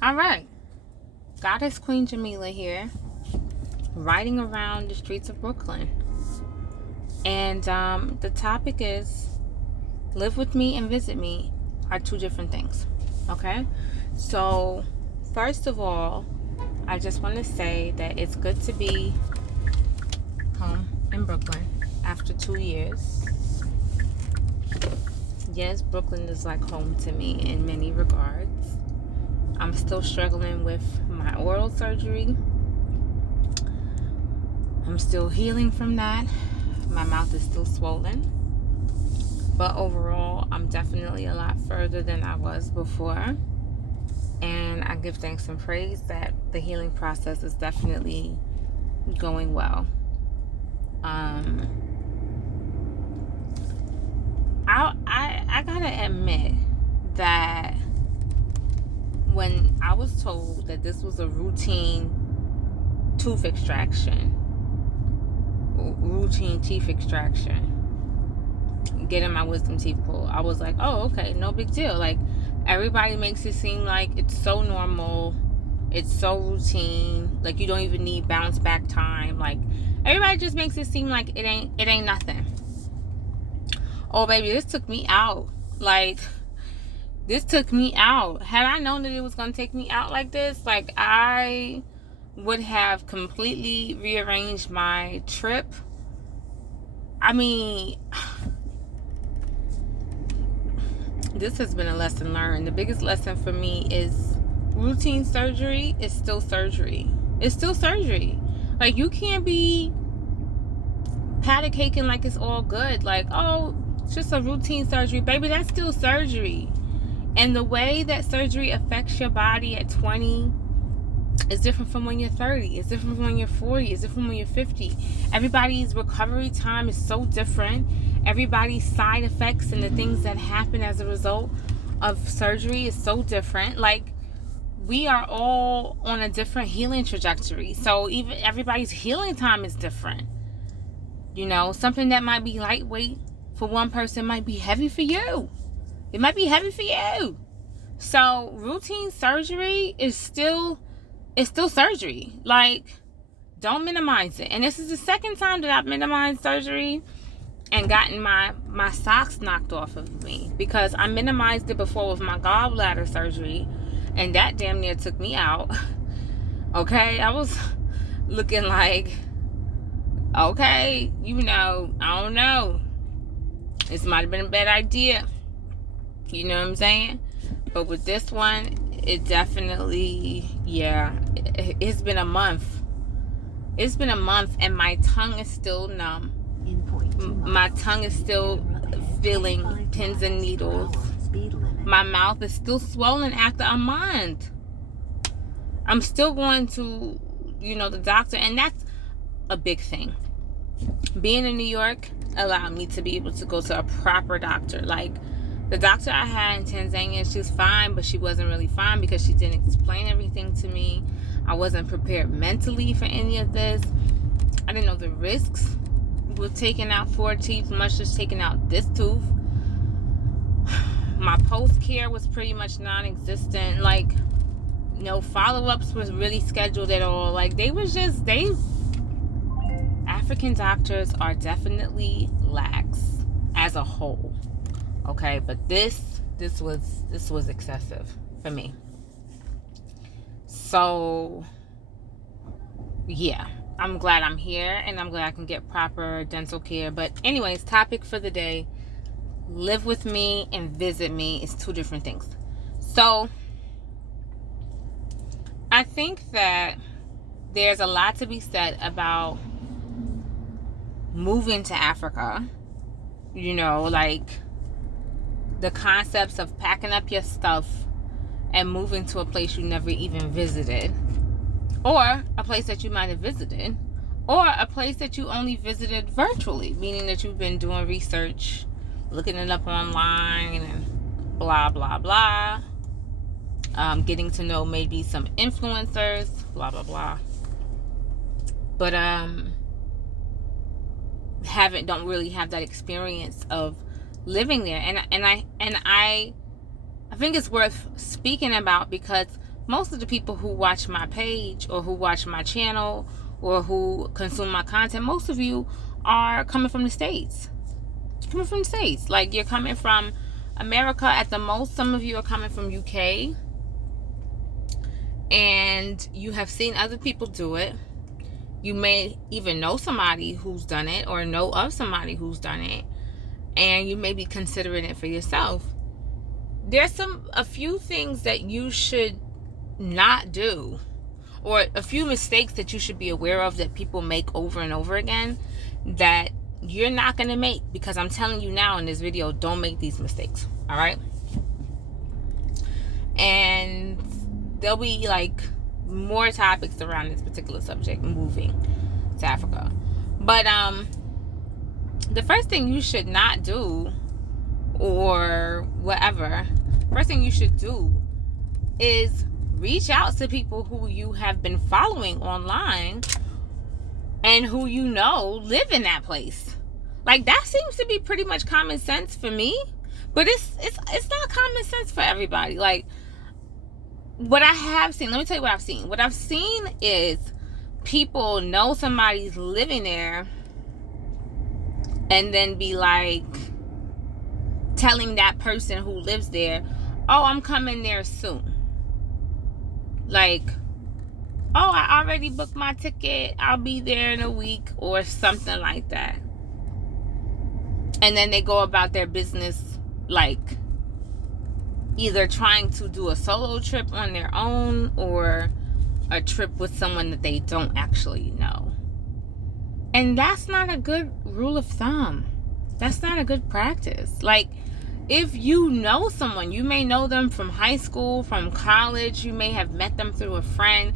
All right, Goddess Queen Jamila here, riding around the streets of Brooklyn. And the topic is live with me and visit me are two different things. Okay? So, first of all, I just want to say that it's good to be home in Brooklyn after 2 years. Yes, Brooklyn is like home to me in many regards. I'm still struggling with my oral surgery. I'm still healing from that. My mouth is still swollen. But overall, I'm definitely a lot further than I was before. And I give thanks and praise that the healing process is definitely going well. I gotta admit that when I was told that this was a routine tooth extraction, routine teeth extraction, getting my wisdom teeth pulled, I was like, oh, okay, no big deal. Like, everybody makes it seem like it's so normal, it's so routine, like you don't even need bounce back time. Like, everybody just makes it seem like it ain't nothing. Oh baby, this took me out. Like, this took me out. Had I known that it was gonna take me out like this, like, I would have completely rearranged my trip. I mean, this has been a lesson learned. The biggest lesson for me is routine surgery is still surgery. It's still surgery. Like, you can't be patty caking like it's all good. Like, oh, it's just a routine surgery. Baby, that's still surgery. And the way that surgery affects your body at 20 is different from when you're 30. It's different from when you're 40. It's different from when you're 50. Everybody's recovery time is so different. Everybody's side effects and the things that happen as a result of surgery is so different. Like, we are all on a different healing trajectory. So even everybody's healing time is different. You know, something that might be lightweight for one person might be heavy for you. It might be heavy for you. So routine surgery is still surgery. Like, don't minimize it. And this is the second time that I've minimized surgery and gotten my socks knocked off of me, because I minimized it before with my gallbladder surgery, and that damn near took me out. Okay, I was looking like, okay, I don't know, this might have been a bad idea. You know what I'm saying? But with this one, it definitely, it's been a month. It's been a month, and my tongue is still numb. My tongue is still feeling pins and needles. My mouth is still swollen after a month. I'm still going to, the doctor, and that's a big thing. Being in New York allowed me to be able to go to a proper doctor. Like, the doctor I had in Tanzania, she was fine, but she wasn't really fine because she didn't explain everything to me. I wasn't prepared mentally for any of this. I didn't know the risks with taking out 4 teeth, much as taking out this tooth. My post-care was pretty much non-existent. Like, no follow-ups was really scheduled at all. Like, African doctors are definitely lax as a whole. Okay, but this was excessive for me. So yeah, I'm glad I'm here, and I'm glad I can get proper dental care. But anyways, topic for the day: live with me and visit me is two different things. So I think that there's a lot to be said about moving to Africa. Like, the concepts of packing up your stuff and moving to a place you never even visited, or a place that you might have visited, or a place that you only visited virtually, meaning that you've been doing research, looking it up online, and blah blah blah, getting to know maybe some influencers, blah blah blah, but don't really have that experience of living there. And I think it's worth speaking about, because most of the people who watch my page or who watch my channel or who consume my content, most of you are coming from the States. Coming from the States. Like, you're coming from America at the most. Some of you are coming from UK. And you have seen other people do it. You may even know somebody who's done it or know of somebody who's done it. And you may be considering it for yourself. There's a few things that you should not do, or a few mistakes that you should be aware of that people make over and over again that you're not going to make, because I'm telling you now in this video, don't make these mistakes. All right. And there'll be like more topics around this particular subject, moving to Africa. But the first thing you should not do, or whatever, first thing you should do is reach out to people who you have been following online and who you know live in that place. Like, that seems to be pretty much common sense for me, but it's not common sense for everybody. Like, what I have seen, let me tell you what I've seen. What I've seen is people know somebody's living there and then be like telling that person who lives there, oh, I'm coming there soon. Like, oh, I already booked my ticket, I'll be there in a week, or something like that. And then they go about their business like either trying to do a solo trip on their own or a trip with someone that they don't actually know. And that's not a good rule of thumb. That's not a good practice. Like, if you know someone, you may know them from high school, from college, you may have met them through a friend.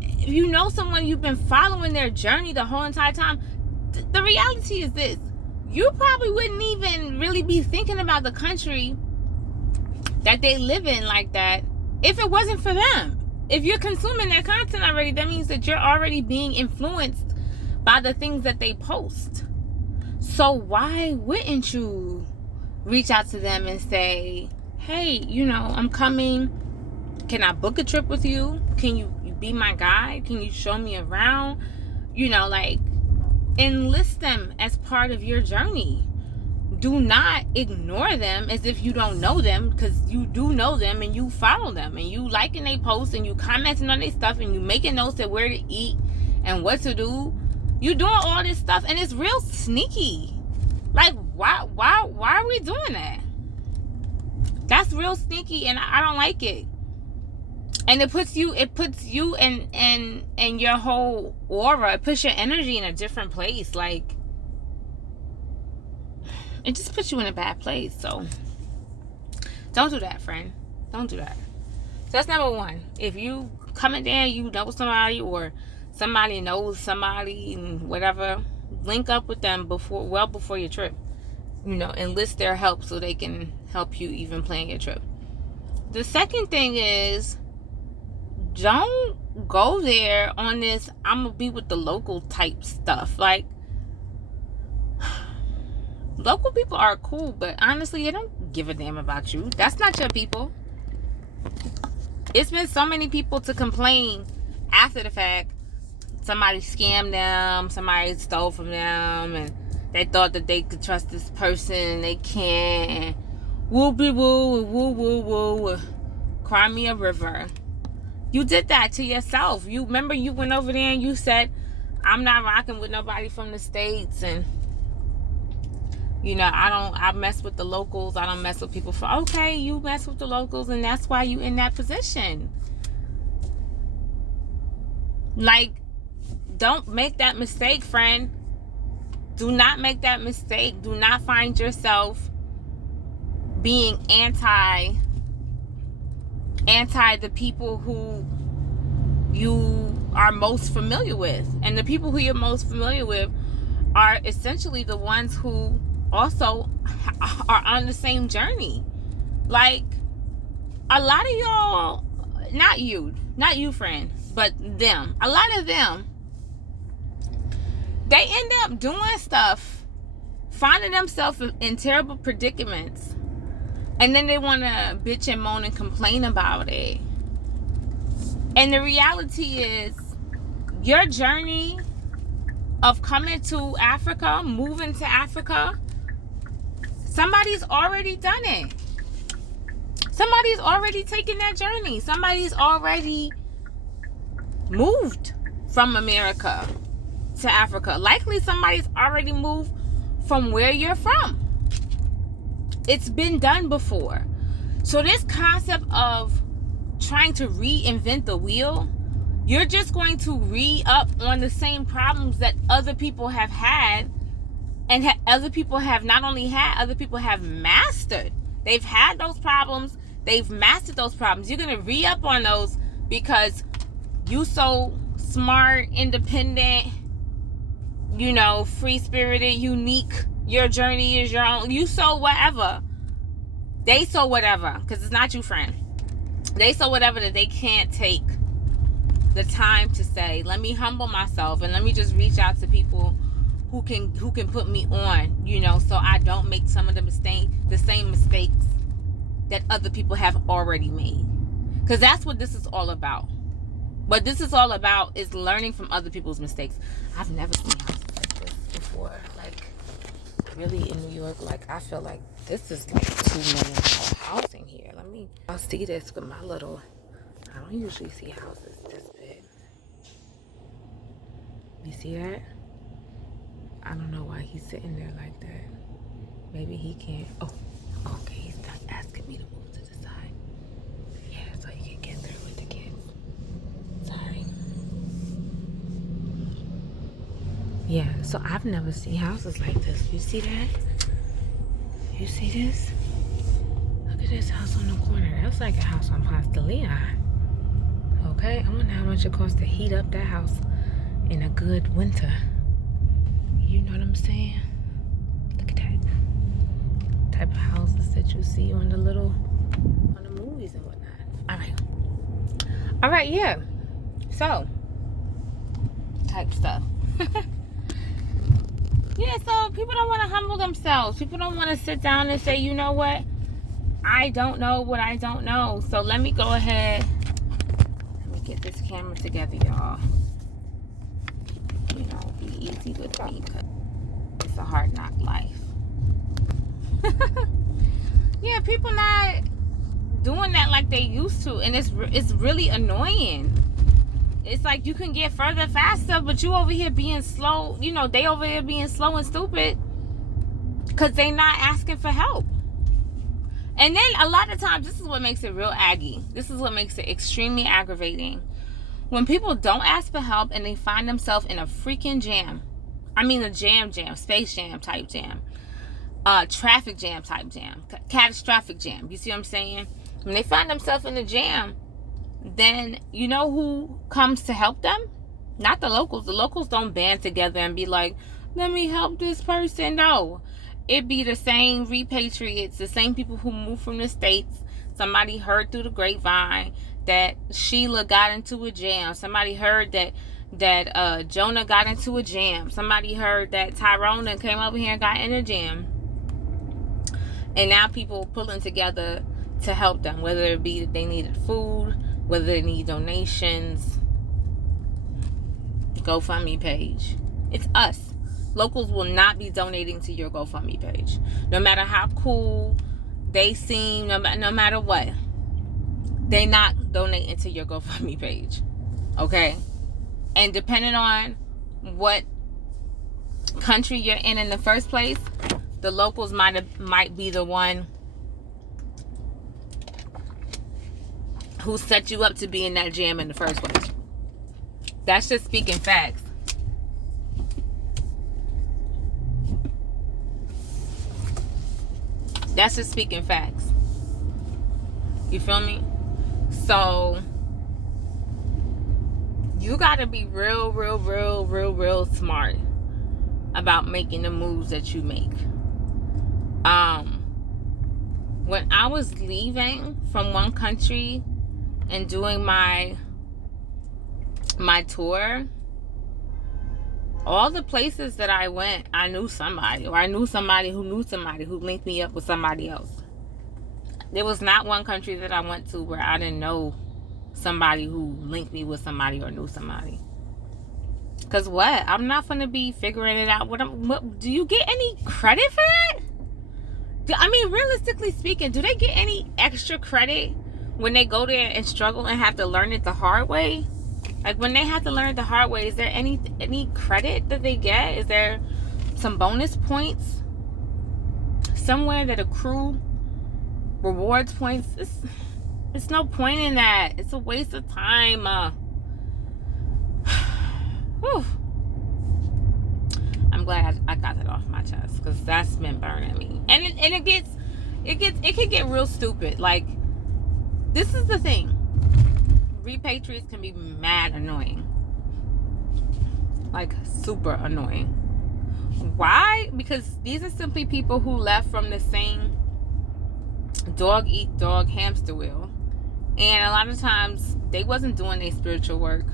If you know someone, you've been following their journey the whole entire time, the reality is this: you probably wouldn't even really be thinking about the country that they live in like that if it wasn't for them. If you're consuming their content already, that means that you're already being influenced by the things that they post. So why wouldn't you reach out to them and say, hey, I'm coming. Can I book a trip with you? Can you be my guide? Can you show me around? Like, enlist them as part of your journey. Do not ignore them as if you don't know them, because you do know them and you follow them and you liking their posts and you commenting on their stuff and you making notes of where to eat and what to do. You doing all this stuff and it's real sneaky. Like, why are we doing that? That's real sneaky, and I don't like it. And it puts you and your whole aura, it puts your energy in a different place. Like, it just puts you in a bad place. So don't do that, friend. Don't do that. So that's number one. If you coming there, you know somebody or somebody knows somebody and whatever, link up with them well before your trip. Enlist their help so they can help you even plan your trip. The second thing is, don't go there on this I'm gonna be with the local type stuff. Like, local people are cool, but honestly, they don't give a damn about you. That's not your people. It's been so many people to complain after the fact. Somebody scammed them, somebody stole from them, and they thought that they could trust this person and they can't. Woo-be-woo, woo-woo-woo. Cry me a river. You did that to yourself. You remember you went over there and you said, I'm not rocking with nobody from the States, and I mess with the locals. I don't mess with people from, okay, you mess with the locals and that's why you in that position. Like, don't make that mistake, friend. Do not make that mistake. Do not find yourself being anti the people who you are most familiar with. And the people who you're most familiar with are essentially the ones who also are on the same journey. Like, a lot of y'all, not you friend, but them, a lot of them, they end up doing stuff, finding themselves in terrible predicaments, and then they want to bitch and moan and complain about it. And the reality is, your journey of coming to Africa, moving to Africa, somebody's already done it. Somebody's already taken that journey. Somebody's already moved from America to Africa. Likely somebody's already moved from where you're from. It's been done before. So this concept of trying to reinvent the wheel, you're just going to re-up on the same problems that other people have had, and other people have not only had, other people have mastered. They've had those problems. They've mastered those problems. You're going to re-up on those because you so smart, independent, free-spirited, unique. Your journey is your own. You so whatever. They so whatever, because it's not you, friend. They so whatever that they can't take the time to say, let me humble myself and let me just reach out to people who can put me on, so I don't make some of the same mistakes that other people have already made. Because that's what this is all about. What this is all about is learning from other people's mistakes. I've never seen houses like this before. Like, really in New York, like, I feel like this is like $2 million housing here. I'll see this with my little, I don't usually see houses this big. You see that? I don't know why he's sitting there like that. Maybe he can't. Oh, okay, he's not asking me to move to the side. Yeah, so he can get through with the kids. Sorry. Yeah, so I've never seen houses like this. You see that? You see this? Look at this house on the corner. That's like a house on Ponce de Leon. Okay, I wonder how much it costs to heat up that house in a good winter. You know what I'm saying? Look at that type of houses that you see on the movies and whatnot. All right, yeah. So, type stuff. Yeah, so people don't want to humble themselves. People don't want to sit down and say, you know what? I don't know what I don't know. So let me go ahead. Let me get this camera together, y'all. Be easy with me because it's a hard knock life. Yeah, people not doing that like they used to, and it's really annoying. It's like you can get further faster, but you over here being slow. They over here being slow and stupid because they not asking for help. And then a lot of times, this is what makes it real aggy. This is what makes it extremely aggravating. When people don't ask for help and they find themselves in a freaking jam. I mean a jam, space jam type jam. Traffic jam type jam. Catastrophic jam. You see what I'm saying? When they find themselves in a jam, then you know who comes to help them? Not the locals. The locals don't band together and be like, let me help this person. No. It be the same repatriates, the same people who moved from the States. Somebody heard through the grapevine that Sheila got into a jam. Somebody heard that Jonah got into a jam. Somebody heard that Tyrone came over here and got in a jam. And now people pulling together to help them, whether it be that they needed food, whether they need donations. GoFundMe page. It's us. Locals will not be donating to your GoFundMe page. No matter how cool they seem, no matter what. They not donating to your GoFundMe page. Okay? And depending on what country you're in the first place, the locals might be the one who set you up to be in that jam in the first place. That's just speaking facts. That's just speaking facts. You feel me? So you gotta be real smart about making the moves that you make. When I was leaving from one country and doing my tour, all the places that I went, I knew somebody, or I knew somebody who knew somebody who linked me up with somebody else. There was not one country that I went to where I didn't know somebody who linked me with somebody or knew somebody. Because what? I'm not going to be figuring it out. What, do you get any credit for that? I mean, realistically speaking, do they get any extra credit when they go there and struggle and have to learn it the hard way? Like, when they have to learn it the hard way, is there any credit that they get? Is there some bonus points somewhere that accrue rewards points? It's no point in that. It's a waste of time. I'm glad I got that off my chest, because that's been burning me. And it can get real stupid. Like, this is the thing. Repatriates can be mad annoying. Like, super annoying. Why? Because these are simply people who left from the same dog eat dog hamster wheel. And a lot of times they wasn't doing their spiritual work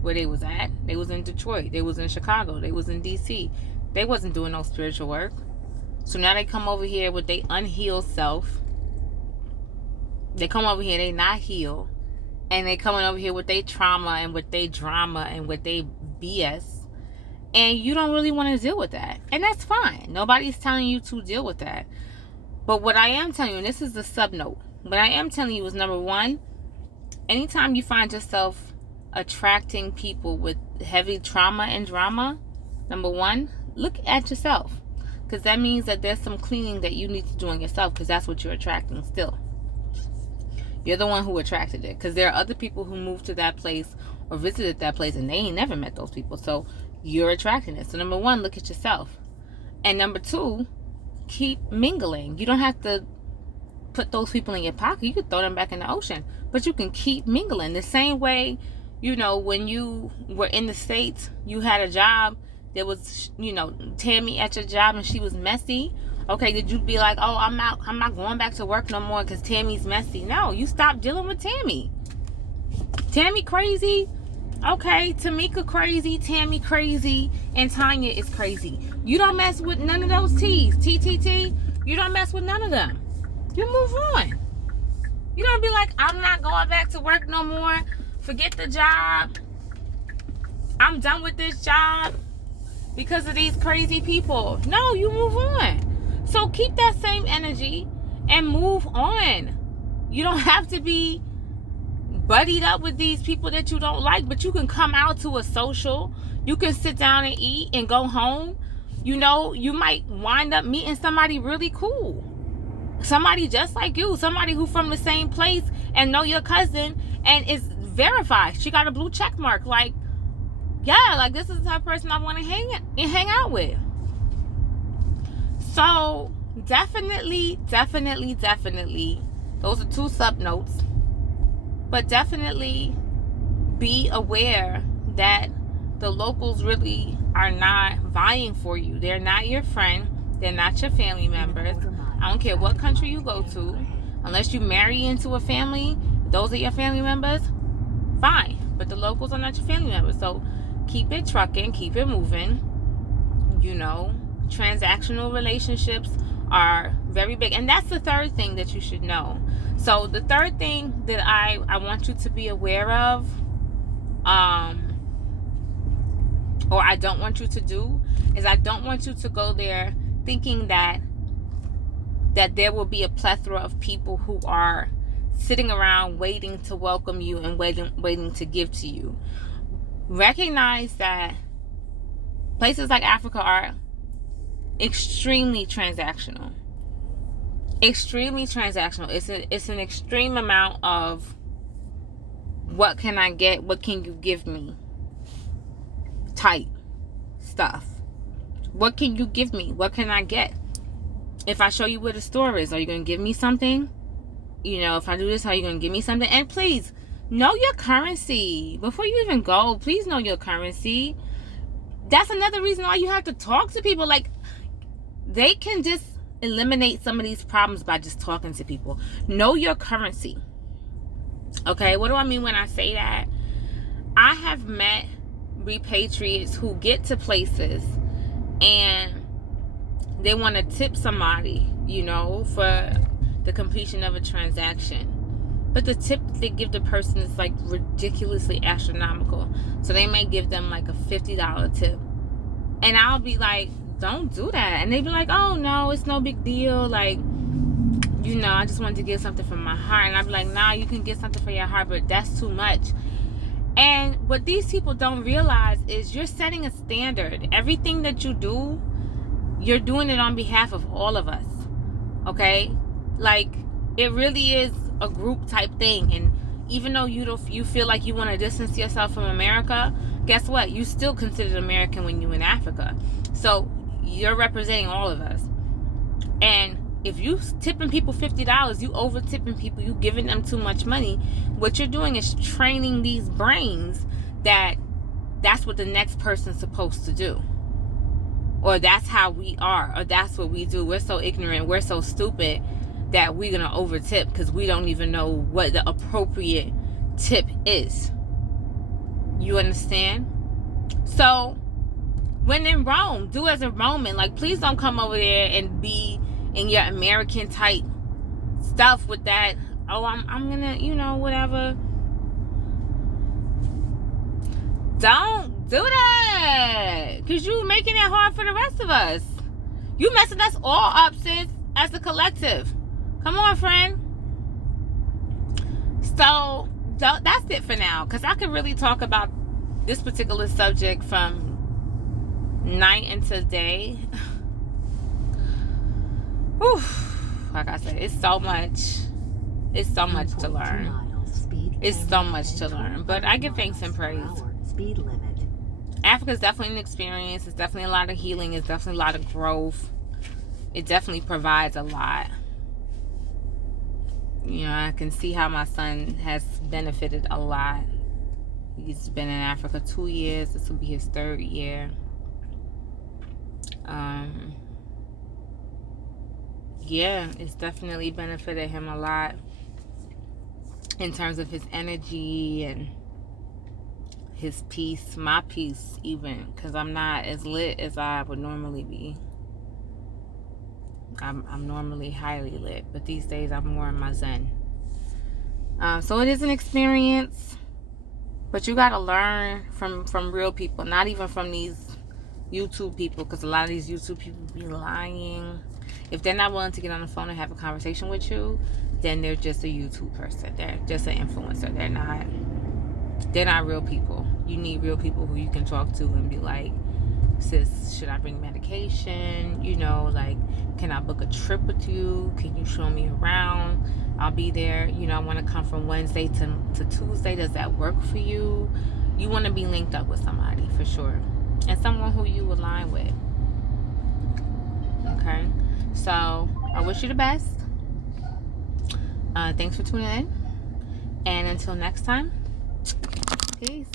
where they was at. They was in Detroit. They was in Chicago. They was in DC. They wasn't doing no spiritual work. So now they come over here with their unhealed self. They come over here, they not healed. And they coming over here with their trauma and with their drama and with their BS. And you don't really want to deal with that. And that's fine. Nobody's telling you to deal with that. But what I am telling you, and this is the sub note, what I am telling you is, number one, anytime you find yourself attracting people with heavy trauma and drama, number one, look at yourself. Because that means that there's some cleaning that you need to do on yourself, because that's what you're attracting still. You're the one who attracted it. Because there are other people who moved to that place or visited that place and they ain't never met those people. So you're attracting it. So number one, look at yourself. And number two, keep mingling. You don't have to put those people in your pocket. You could throw them back in the ocean. But you can keep mingling. The same way, you know, when you were in the States, you had a job. There was, you know, Tammy at your job and she was messy. Okay, did you be like, oh, I'm not going back to work no more because Tammy's messy? No, you stopped dealing with Tammy. Tammy crazy. Okay, Tamika crazy, Tammy crazy, and Tanya is crazy. You don't mess with none of those T's. TTT, you don't mess with none of them. You move on. You don't be like, I'm not going back to work no more. Forget the job. I'm done with this job because of these crazy people. No, you move on. So keep that same energy and move on. You don't have to be buddied up with these people that you don't like, but you can come out to a social. You can sit down and eat and go home. You know, you might wind up meeting somebody really cool. Somebody just like you. Somebody who from the same place and know your cousin and is verified. She got a blue check mark. Like, yeah, like this is the type of person I want to hang out with. So definitely, those are two sub notes. But definitely be aware that the locals really are not vying for you. They're not your friend. They're not your family members. I don't care what country you go to. Unless you marry into a family, those are your family members, fine. But the locals are not your family members. So keep it trucking, keep it moving. You know, transactional relationships are very big. And that's the third thing that you should know. So the third thing that I want you to be aware of, or I don't want you to do, is I don't want you to go there thinking that there will be a plethora of people who are sitting around waiting to welcome you and waiting to give to you. Recognize that places like Africa are extremely transactional. Extremely transactional. It's an extreme amount of what can I get, what can you give me type stuff. What can you give me? What can I get? If I show you where the store is, are you going to give me something? You know, if I do this, are you going to give me something? And please, know your currency. Before you even go, please know your currency. That's another reason why you have to talk to people. Like, they can just eliminate some of these problems by just talking to people. Know your currency. Okay, what do I mean when I say that? I have met repatriates who get to places and they want to tip somebody, you know, for the completion of a transaction. but the tip that they give the person is like ridiculously astronomical. So they may give them like a $50 tip, and I'll be like, don't do that. And they be like, oh no, it's no big deal, like, you know, I just wanted to get something from my heart. And I'd be like, nah, you can get something from your heart, but that's too much. And what these people don't realize is you're setting a standard. Everything that you do, you're doing it on behalf of all of us. Okay? Like, it really is a group type thing. And even though you feel like you want to distance yourself from America, guess what? You still considered American when you're in Africa. So you're representing all of us. And if you tipping people $50, you over tipping people, you giving them too much money. What you're doing is training these brains that that's what the next person's supposed to do, or that's how we are, or that's what we do. We're so ignorant, we're so stupid that we're gonna over tip because we don't even know what the appropriate tip is. You understand? So when in Rome, do as a Roman. Like, please don't come over there and be in your American type stuff with that, oh, I'm gonna, you know, whatever. Don't do that, because you making it hard for the rest of us. You messing us all up, sis, as a collective. Come on, friend. So that's it for now, because I could really talk about this particular subject from night into day. Whew. Like I said, it's so much to learn. It's so much to learn. But I give thanks and praise. Africa is definitely an experience. It's definitely a lot of healing. It's definitely a lot of growth. It definitely provides a lot. You know, I can see how my son has benefited a lot. He's been in Africa 2 years. This will be his 3rd year. Yeah, it's definitely benefited him a lot in terms of his energy and his peace, my peace even, because I'm not as lit as I would normally be. I'm normally highly lit, but these days I'm more in my zen. So it is an experience, but you got to learn from real people, not even from these YouTube people, because a lot of these YouTube people be lying. If they're not willing to get on the phone and have a conversation with you, then they're just a YouTube person. They're just an influencer. They're not real people. You need real people who you can talk to and be like, sis, should I bring medication? You know, like, can I book a trip with you? Can you show me around? I'll be there. You know, I want to come from Wednesday to Tuesday. Does that work for you? You want to be linked up with somebody for sure. And someone who you align with. Okay? So, I wish you the best. Thanks for tuning in. And until next time, peace.